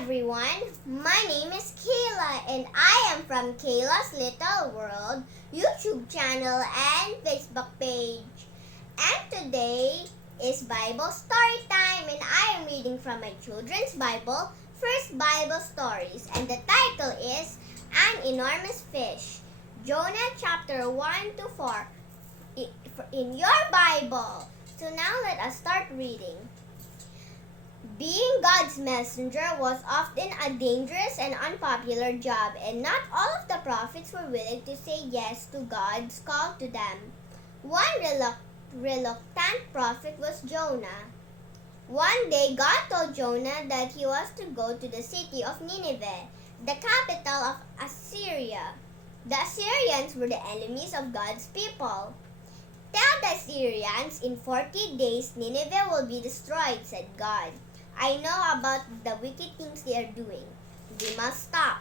everyone, my name is Kayla and I am from Kayla's Little World YouTube channel and Facebook page. And today is Bible story time and I am reading from my children's Bible, First Bible Stories, and the title is An Enormous Fish. Jonah chapter 1 to 4 in your Bible. So now let us start reading. Being God's messenger was often a dangerous and unpopular job, and not all of the prophets were willing to say yes to God's call to them. One reluctant prophet was Jonah. One day, God told Jonah that he was to go to the city of Nineveh, the capital of Assyria. The Assyrians were the enemies of God's people. Tell the Assyrians, in 40 days Nineveh will be destroyed, said God. I know about the wicked things they are doing. They must stop.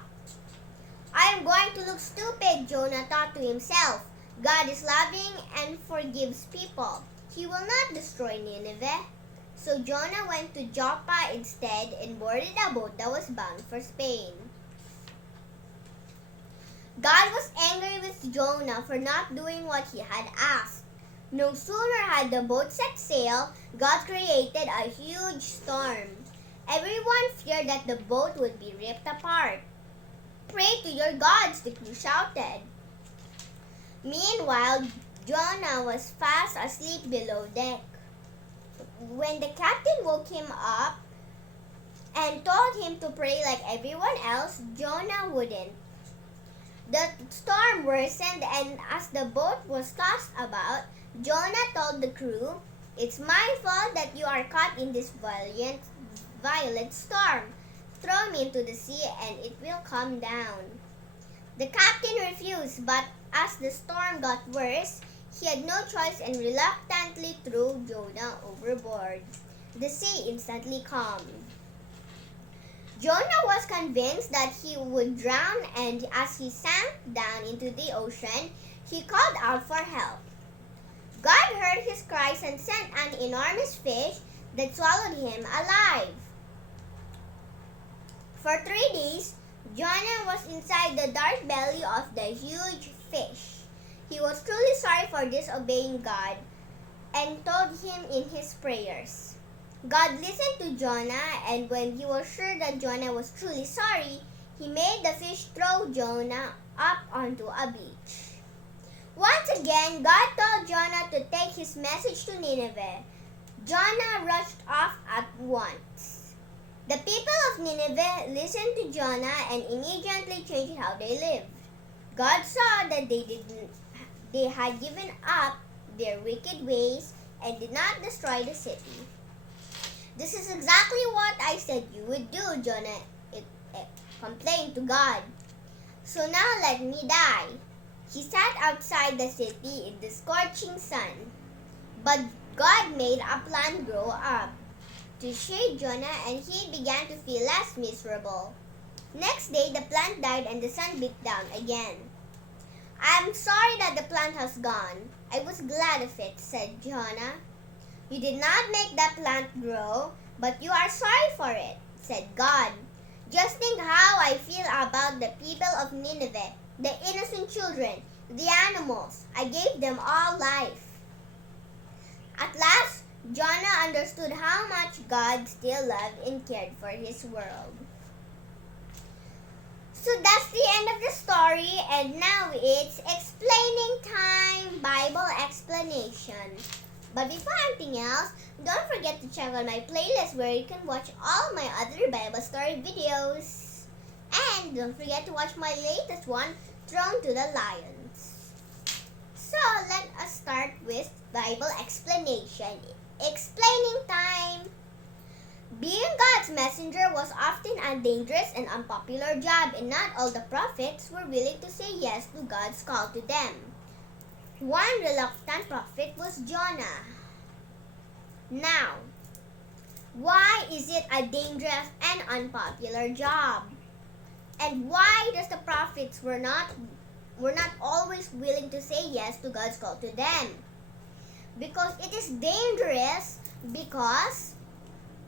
I am going to look stupid, Jonah thought to himself. God is loving and forgives people. He will not destroy Nineveh. So Jonah went to Joppa instead and boarded a boat that was bound for Spain. God was angry with Jonah for not doing what he had asked. No sooner had the boat set sail, God created a huge storm. Everyone feared that the boat would be ripped apart. Pray to your gods, the crew shouted. Meanwhile, Jonah was fast asleep below deck. When the captain woke him up and told him to pray like everyone else, Jonah wouldn't. The storm worsened, and as the boat was tossed about, Jonah told the crew, "It's my fault that you are caught in this violent storm. Throw me into the sea and it will calm down." The captain refused, but as the storm got worse, he had no choice and reluctantly threw Jonah overboard. The sea instantly calmed. Jonah was convinced that he would drown, and as he sank down into the ocean, he called out for help. God heard his cries and sent an enormous fish that swallowed him alive. For 3 days, Jonah was inside the dark belly of the huge fish. He was truly sorry for disobeying God and told him in his prayers. God listened to Jonah, and when he was sure that Jonah was truly sorry, he made the fish throw Jonah up onto a beach. Once again, God told Jonah to take his message to Nineveh. Jonah rushed off at once. The people of Nineveh listened to Jonah and immediately changed how they lived. God saw that they had given up their wicked ways and did not destroy the city. "This is exactly what I said you would do," Jonah complained to God. "So now let me die." He sat outside the city in the scorching sun. But God made a plant grow up to shade Jonah, and he began to feel less miserable. Next day, the plant died and the sun beat down again. "I'm sorry that the plant has gone. I was glad of it," said Jonah. "You did not make that plant grow, but you are sorry for it," said God. "Just think how I feel about the people of Nineveh, the innocent children, the animals. I gave them all life." At last, Jonah understood how much God still loved and cared for his world. So that's the end of the story, and now it's explaining time, Bible explanation. But before anything else, don't forget to check out my playlist where you can watch all my other Bible story videos. And don't forget to watch my latest one, Thrown to the Lions. So let us start with Bible explanation. Explaining time. Being God's messenger was often a dangerous and unpopular job, and not all the prophets were willing to say yes to God's call to them. One reluctant prophet was Jonah. Now, why is it a dangerous and unpopular job? And why does the prophets were not always willing to say yes to God's call to them? Because it is dangerous, because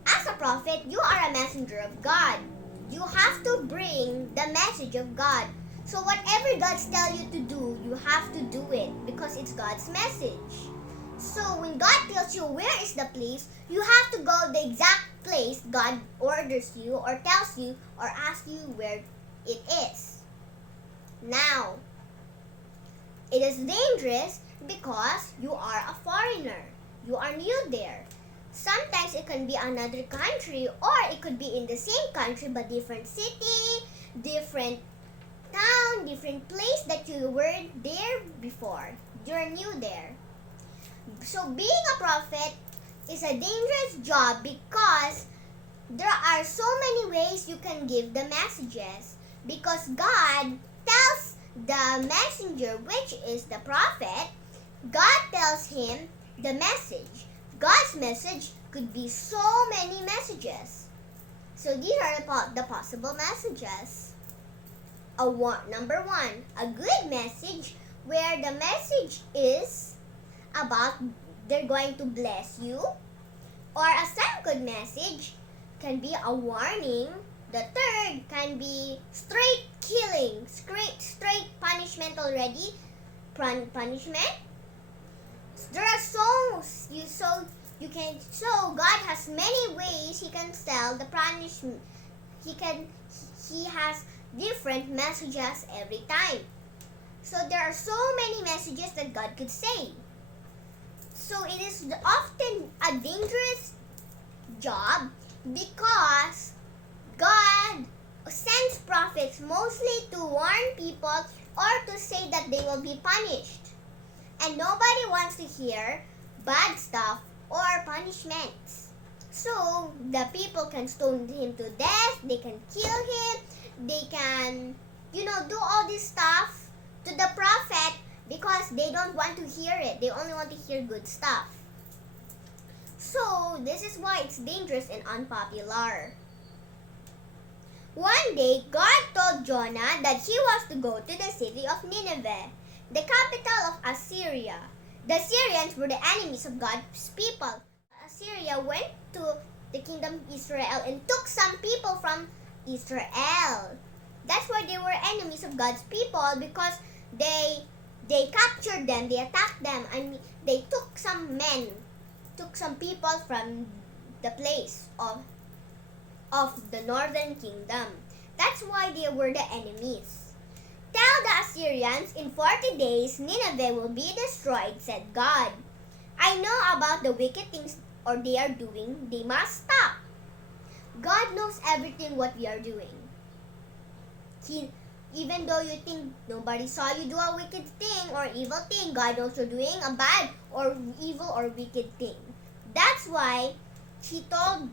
as a prophet, you are a messenger of God. You have to bring the message of God. So whatever God's tell you to do, you have to do it because it's God's message. So when God tells you where is the place, you have to go the exact place God orders you or tells you or asks you where it is. Now, it is dangerous because you are a foreigner. You are new there. Sometimes it can be another country or it could be in the same country but different city, different town, different place that you weren't there before. You're new there. So being a prophet is a dangerous job because there are so many ways you can give the messages because God tells the messenger, which is the prophet, God tells him the message. God's message could be so many messages. So these are the possible messages. Number one, a good message where the message is about they're going to bless you. Or a second good message can be a warning. The third can be straight killing, straight punishment already. Punishment. There are so God has many ways He can tell the punishment. He has different messages every time. So there are so many messages that God could say. So it is often a dangerous job because God sends prophets mostly to warn people or to say that they will be punished. And nobody wants to hear bad stuff or punishments. So the people can stone him to death, they can kill him, they can, do all this stuff to the prophet because they don't want to hear it. They only want to hear good stuff. So this is why it's dangerous and unpopular. One day, God told Jonah that he was to go to the city of Nineveh, the capital of Assyria. The Assyrians were the enemies of God's people. Assyria went to the kingdom of Israel and took some people from Israel. That's why they were enemies of God's people because they captured them, they attacked them, and they took some people from the place of the northern kingdom. That's why they were the enemies. Tell the Assyrians, in 40 days Nineveh will be destroyed, said God. I know about the wicked things they are doing. They must stop. God knows everything what we are doing. Even though you think nobody saw you do a wicked thing or evil thing, God knows you're doing a bad or evil or wicked thing. That's why He told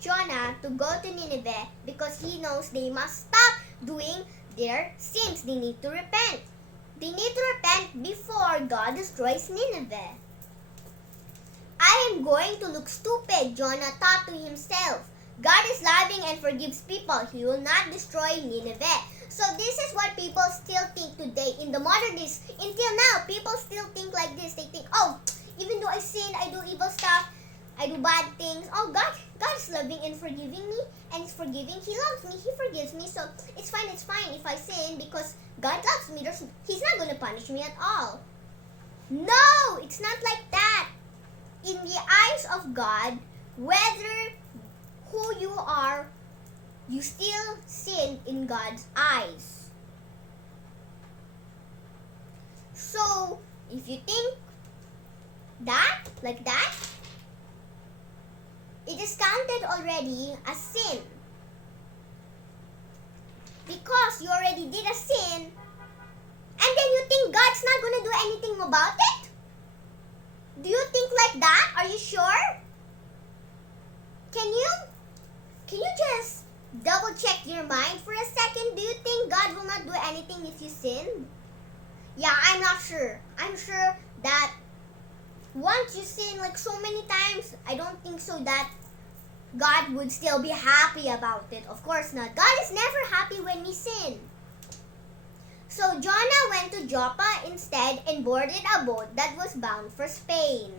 Jonah to go to Nineveh because He knows they must stop doing their sins. They need to repent. They need to repent before God destroys Nineveh. I am going to look stupid, Jonah thought to himself. God is loving and forgives people. He will not destroy Nineveh. So this is what people still think today in the modern days. Until now, people still think like this. They think, even though I sin, I do evil stuff, I do bad things. God is loving and forgiving me, and He's forgiving. He loves me. He forgives me. So it's fine if I sin because God loves me. He's not going to punish me at all. No, it's not like that. In the eyes of God, whether who you are, you still sin in God's eyes. So, if you think like that, it is counted already as sin. Because you already did a sin, and then you think God's not going to do anything about it? Do you think like that? Are you sure? Can you just double check your mind for a second? Do you think God will not do anything if you sin? Yeah, I'm not sure. I'm sure that once you sin like so many times, I don't think so that God would still be happy about it. Of course not. God is never happy when we sin. So Jonah went to Joppa instead and boarded a boat that was bound for Spain.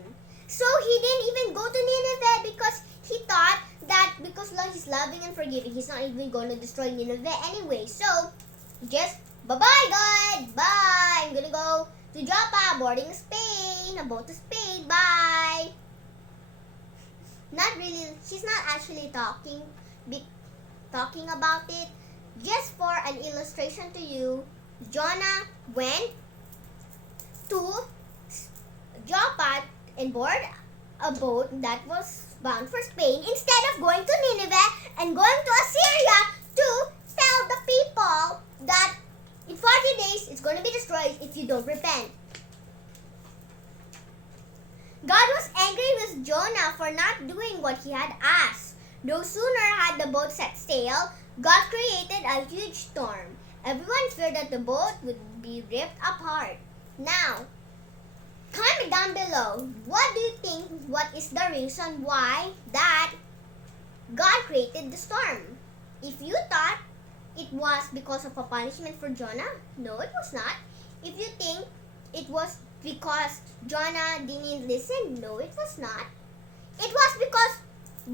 So he didn't even go to Nineveh because he thought that because he's loving and forgiving, he's not even going to destroy Nineveh anyway. So, just, bye-bye, God. Bye. I'm going to go to Joppa, boarding Spain, a boat to Spain. Bye. Not really, she's not actually talking about it. Just for an illustration to you, Jonah went to Joppa and board a boat that was bound for Spain instead of going to Nineveh and going to Assyria to tell the people that in 40 days it's going to be destroyed if you don't repent. God was angry with Jonah for not doing what he had asked. No sooner had the boat set sail, God created a huge storm. Everyone feared that the boat would be ripped apart. Now, comment down below, what do you think, what is the reason why that God created the storm? If you thought it was because of a punishment for Jonah, no, it was not. If you think it was because Jonah didn't listen, no, it was not. It was because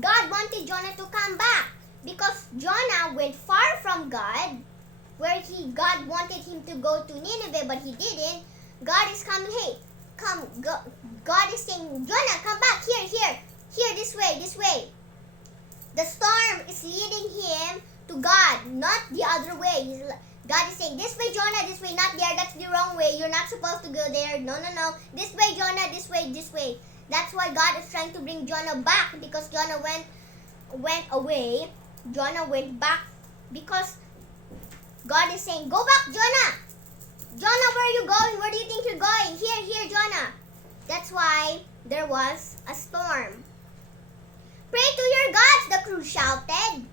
God wanted Jonah to come back. Because Jonah went far from God, where God wanted him to go to Nineveh, but he didn't. God is coming, hey, come, go. God is saying, Jonah, come back, here, this way. The storm is leading him to God, not the other way. God is saying, this way, Jonah, this way, not there, that's the wrong way. You're not supposed to go there. No. This way, Jonah, this way. That's why God is trying to bring Jonah back, because Jonah went away. Jonah went back because God is saying, go back, Jonah. Jonah, where are you going? Where do you think you're going? Here, Jonah. That's why there was a storm. Pray to your gods, the crew shouted.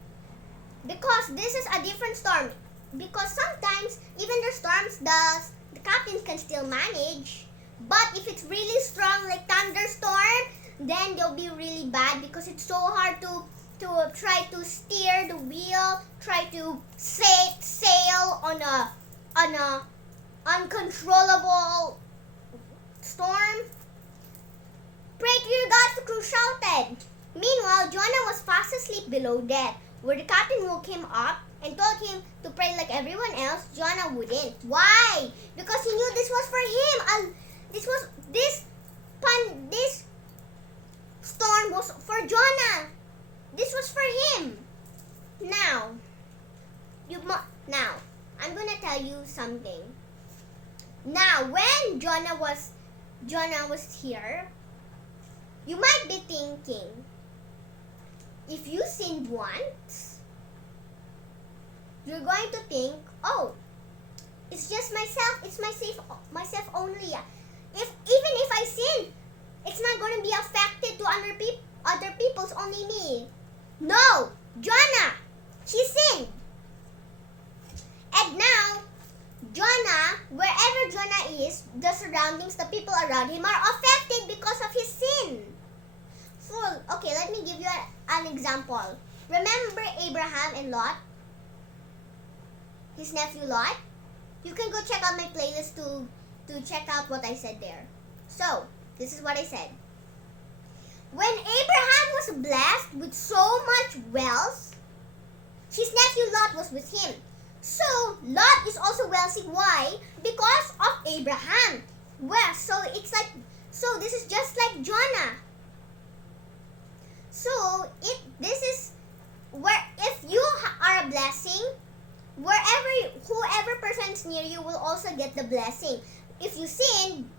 Because this is a different storm. Because sometimes, even the storms, the captains can still manage. But if it's really strong, like thunderstorm, then they'll be really bad because it's so hard to try to steer the wheel, try to sail on a uncontrollable storm. Pray to your gods, the crew shouted. Meanwhile, Jonah was fast asleep below deck. Where the captain woke him up and told him to pray like everyone else, Jonah wouldn't. Why? Because he knew this was for him. This storm was for Jonah. This was for him. Now, I'm gonna tell you something. Now, when Jonah was here, you might be thinking, if you sinned once, you're going to think, oh, it's just myself. It's myself only. Even if I sin, it's not going to be affected to other people's, only me. No, Jonah, he sinned. And now, Jonah, wherever Jonah is, the surroundings, the people around him are affected because of his sin. Okay, let me give you an example. Remember Abraham and Lot? His nephew Lot? You can go check out my playlist to check out what I said there. So, this is what I said. When Abraham was blessed with so much wealth, his nephew Lot was with him. So, Lot is also wealthy. Why? Because of Abraham. Well, so this is just like Jonah. So, if you are a blessing, whoever person is near you will also get the blessing. If you sin,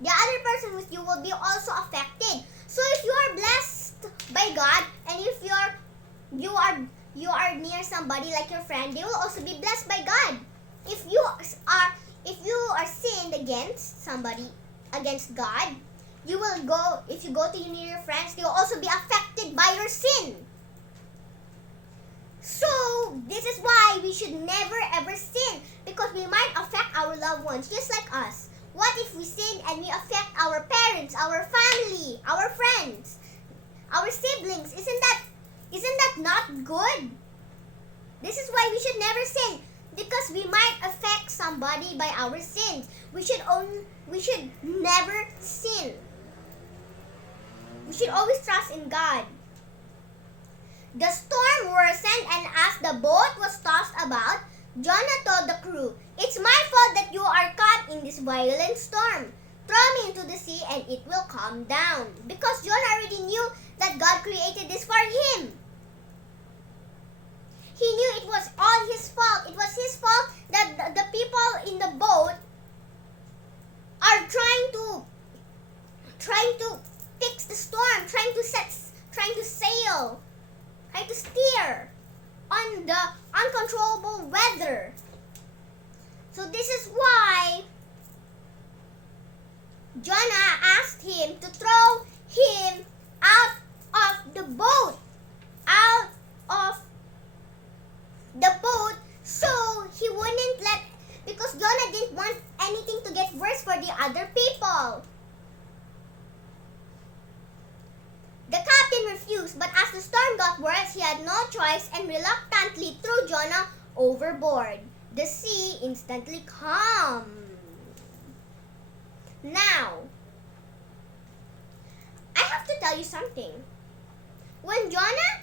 the other person with you will be also affected. So if you are blessed by God, and if you are near somebody like your friend, they will also be blessed by God. If you are sinned against somebody, against God, if you go to near your friends, they will also be affected by your sin. So, this is why we should never ever sin, because we might affect our loved ones just like us. What if we sin and we affect our parents, our family, our friends, our siblings? Isn't that not good? This is why we should never sin, because we might affect somebody by our sins. We should never sin. We should always trust in God. The storm worsened, and as the boat was tossed about, Jonah told the crew, "It's my fault that you are caught in this violent storm. Throw me into the sea and it will calm down." Because Jonah already knew that God created this for him. He knew it was all his fault. It was his fault that the people in the boat are trying to fix the storm, trying to sail, trying to steer on the uncontrollable weather. So this is why Jonah asked him to throw him out of the boat, so he wouldn't because Jonah didn't want anything to get worse for the other people. The captain refused, but as the storm got worse, he had no choice and reluctantly threw Jonah overboard. The sea instantly calmed. Now, I have to tell you something. When Jonah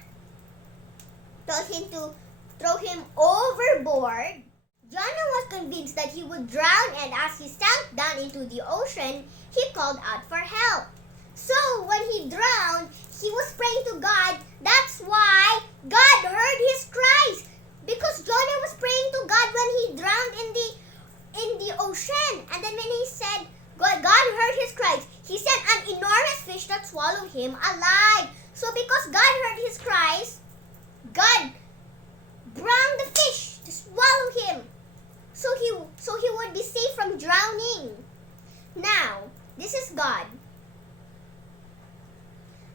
told him to throw him overboard, Jonah was convinced that he would drown, and as he sank down into the ocean, he called out for help. So when he drowned, he was praying to God. That's why God heard his cries. Because Jonah was praying to God when he drowned in the ocean. And then when he said, God heard his cries, he sent an enormous fish that swallowed him alive. So because God heard his cries, God brought the fish to swallow him. So he would be safe from drowning. Now, this is God.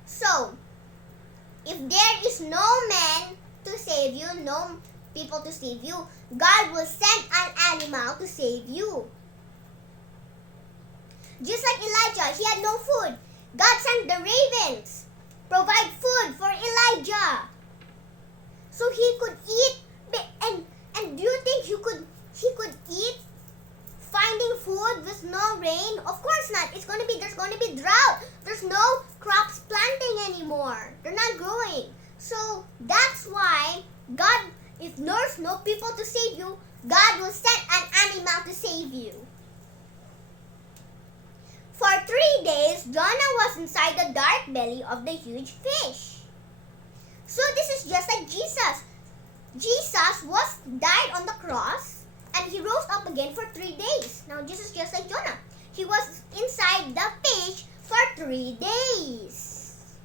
So, if there is no man to save you, no people to save you, God will send an animal to save you. Just like Elijah, he had no food. God sent the ravens, provide food for Elijah, so he could eat. And do you think he could eat finding food with no rain? Of course not. There's going to be drought. There's no crops planting anymore. They're not growing. So that's why God, if there's no people to save you, God will send an animal to save you. For 3 days, Jonah was inside the dark belly of the huge fish. So this is just like Jesus. Jesus died on the cross and he rose up again for 3 days. Now Jesus is just like Jonah. He was inside the fish for 3 days.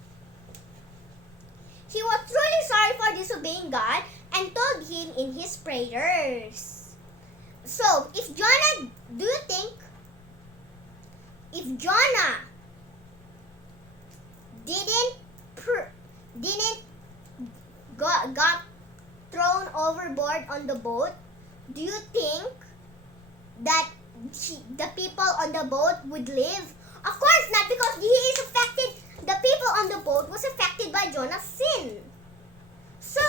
He was truly sorry for disobeying God and told him in his prayers. So, if Jonah, do you think if Jonah got thrown overboard on the boat, do you think that the people on the boat would live? Of course not, because he is affected. The people on the boat was affected by Jonah's sin. So,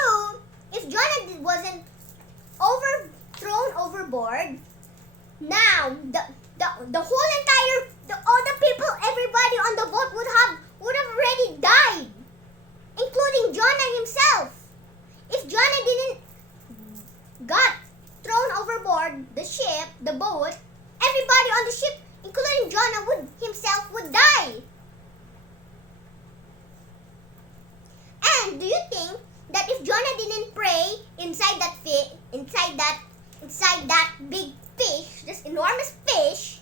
if Jonah wasn't thrown overboard, now the whole entire all the people, everybody on the boat would have already died, including Jonah himself. If Jonah didn't got thrown overboard the ship, the boat, everybody on the ship, including Jonah himself, would die. And do you think that if Jonah didn't pray inside that big fish, this enormous fish,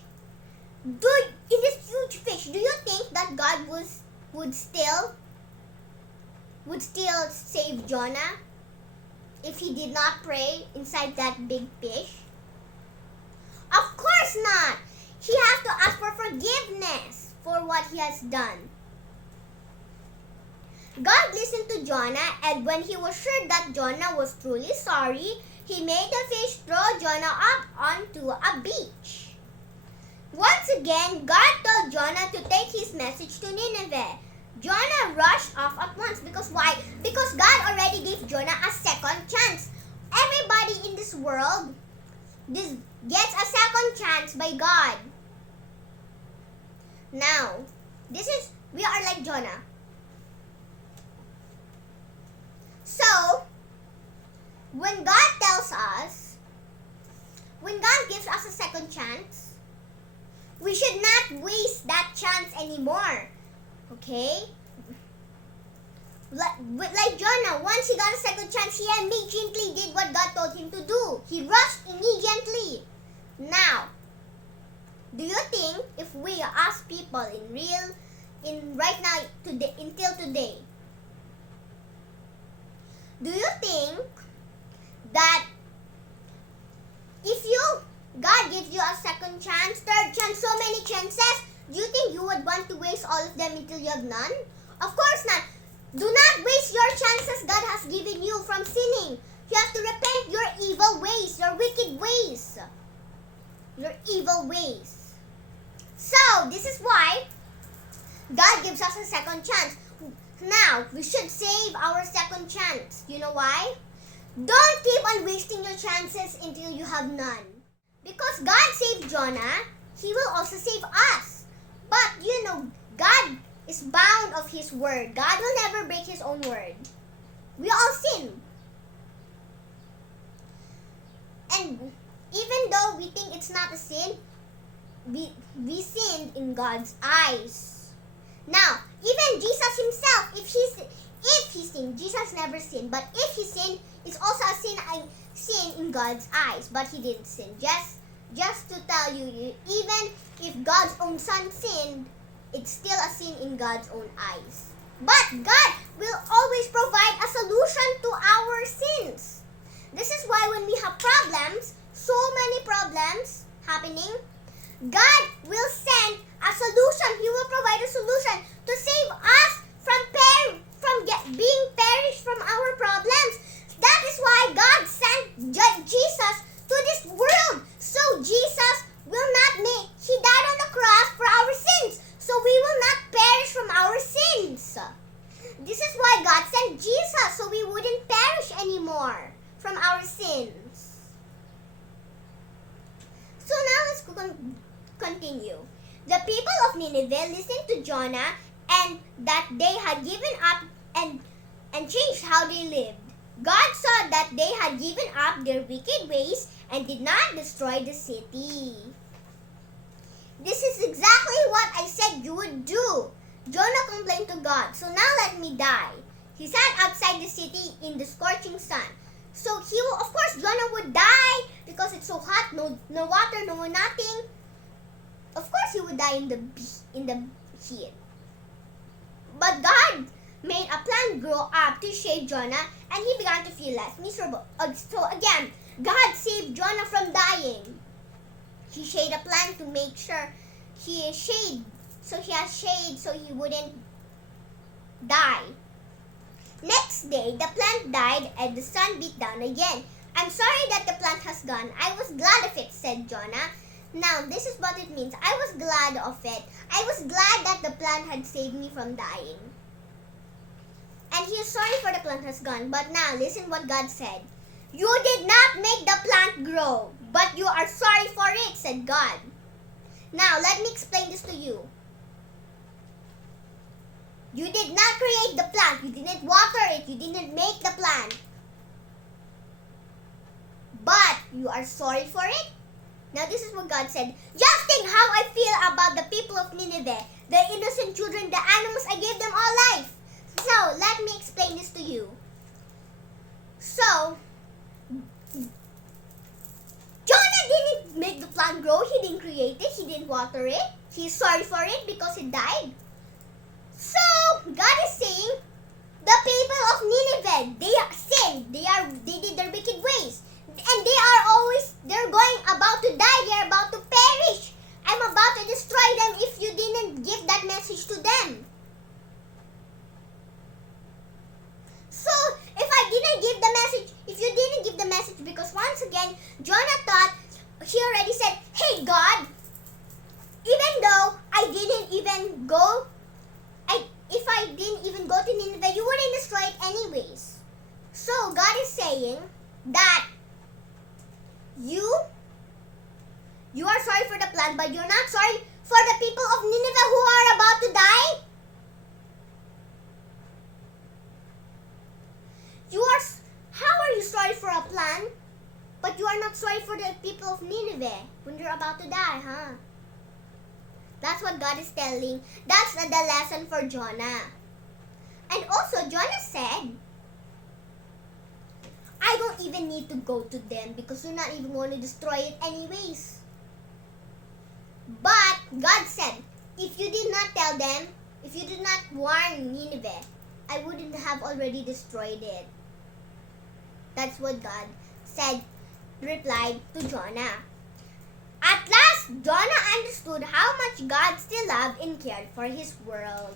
in this huge fish, do you think that God would still save Jonah if he did not pray inside that big fish? Of course not. He has to ask for forgiveness for what he has done. God listened to Jonah, and when he was sure that Jonah was truly sorry, he made the fish throw Jonah up onto a beach. Once again, God told Jonah to take his message to Nineveh. Jonah rushed off at once. Because why? Because God already gave Jonah a second chance. Everybody in this world gets a second chance by God. Now, we are like Jonah. So, when God tells us, when God gives us a second chance, we should not waste that chance anymore. Okay? Like Jonah, once he got a second chance, he immediately did what God told him to do. He rushed immediately. Now, do you think if we ask people right now, today, until today, do you think that if God gives you a second chance, third chance, so many chances, do you think you would want to waste all of them until you have none? Of course not. Do not waste your chances God has given you from sinning. You have to repent your evil ways, your wicked ways. Your evil ways. So, this is why God gives us a second chance. Now, we should save our second chance. You know why? Don't keep on wasting your chances until you have none. Because God saved Jonah, He will also save us. But, God is bound of His word. God will never break His own word. We all sin. And even though we think it's not a sin, we sinned in God's eyes. Now, even Jesus Himself, if he sinned, Jesus never sinned. But if He sinned, it's also a sin in God's eyes. But He didn't sin. Just to tell you, even if God's own Son sinned, it's still a sin in God's own eyes. But God will always provide a solution to our sins. This is why when we have problems, so many problems happening, God will send a solution. He will provide a solution to save us from being perished from our problems. That is why God sent Jesus to this world. So Jesus will not He died on the cross for our sins. So we will not perish from our sins. This is why God sent Jesus, so we wouldn't perish anymore from our sins. So now let's continue. The people of Nineveh listened to Jonah and that they had given up and changed how they lived. God saw that they had given up their wicked ways and did not destroy the city. This is exactly what I said you would do. Jonah complained to God, so now let me die. He sat outside the city in the scorching sun. So of course, Jonah would die because it's so hot, no water, no nothing. Of course, he would die in the heat. But God made a plant grow up to shade Jonah, and he began to feel less miserable. So again, God saved Jonah from dying. He shaded a plant to make sure he has shade so he wouldn't die. Next day, the plant died and the sun beat down again. I'm sorry that the plant has gone. I was glad of it, said Jonah. Now, this is what it means. I was glad of it. I was glad that the plant had saved me from dying. And he is sorry for the plant has gone. But now, listen what God said. You did not make the plant grow, but you are sorry for it, said God. Now, let me explain this to you. You did not create the plant. You didn't water it. You didn't make the plant. But you are sorry for it? Now, this is what God said. Just think how I feel about the people of Nineveh, the innocent children, the animals. I gave them all life. So, let me explain this to you. So, Jonah didn't make the plant grow. He didn't create it. He didn't water it. He's sorry for it because it died. So, God is saying, the people of Nineveh, they sinned. They did their wicked ways. And they're going about to die. They're about to perish. I'm about to destroy them if you didn't give that message to them. So, if you didn't give the message, because once again, Jonah thought, he already said, hey God, even though I didn't even go, if I didn't even go to Nineveh, you wouldn't destroy it anyways. So, God is saying that you are sorry for the plant, but you're not sorry for the people of Nineveh who are about to die? You plan, but you are not sorry for the people of Nineveh when you're about to die, huh? That's what God is telling. That's the lesson for Jonah. And also, Jonah said, I don't even need to go to them because we're not even going to destroy it anyways. But God said, if you did not tell them, if you did not warn Nineveh, I wouldn't have already destroyed it. That's what God said, replied to Jonah. At last, Jonah understood how much God still loved and cared for his world.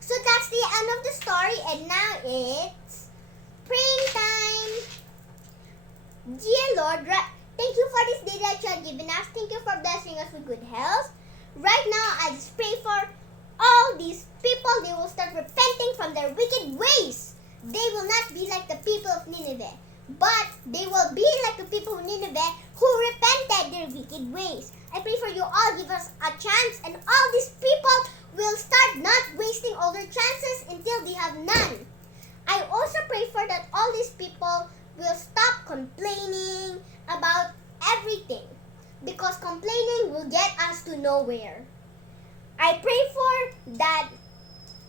So that's the end of the story, and now it's praying time. Dear Lord, thank you for this day that you have given us. Thank you for blessing us with good health. Right now, I just pray for all these people. They will start repenting from their wicked ways. They will not be like the people of Nineveh, but they will be like the people of Nineveh who repented their wicked ways. I pray for you all, give us a chance, and all these people will start not wasting all their chances until they have none. I also pray for that all these people will stop complaining about everything, because complaining will get us to nowhere. I pray for that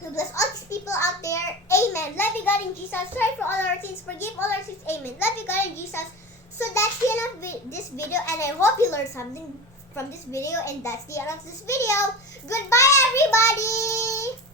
to bless all these people out there. Amen. Love you, God, in Jesus. Sorry for all our sins. Forgive all our sins. Amen. Love you, God, in Jesus. So that's the end of this video, and I hope you learned something from this video, and that's the end of this video. Goodbye, everybody!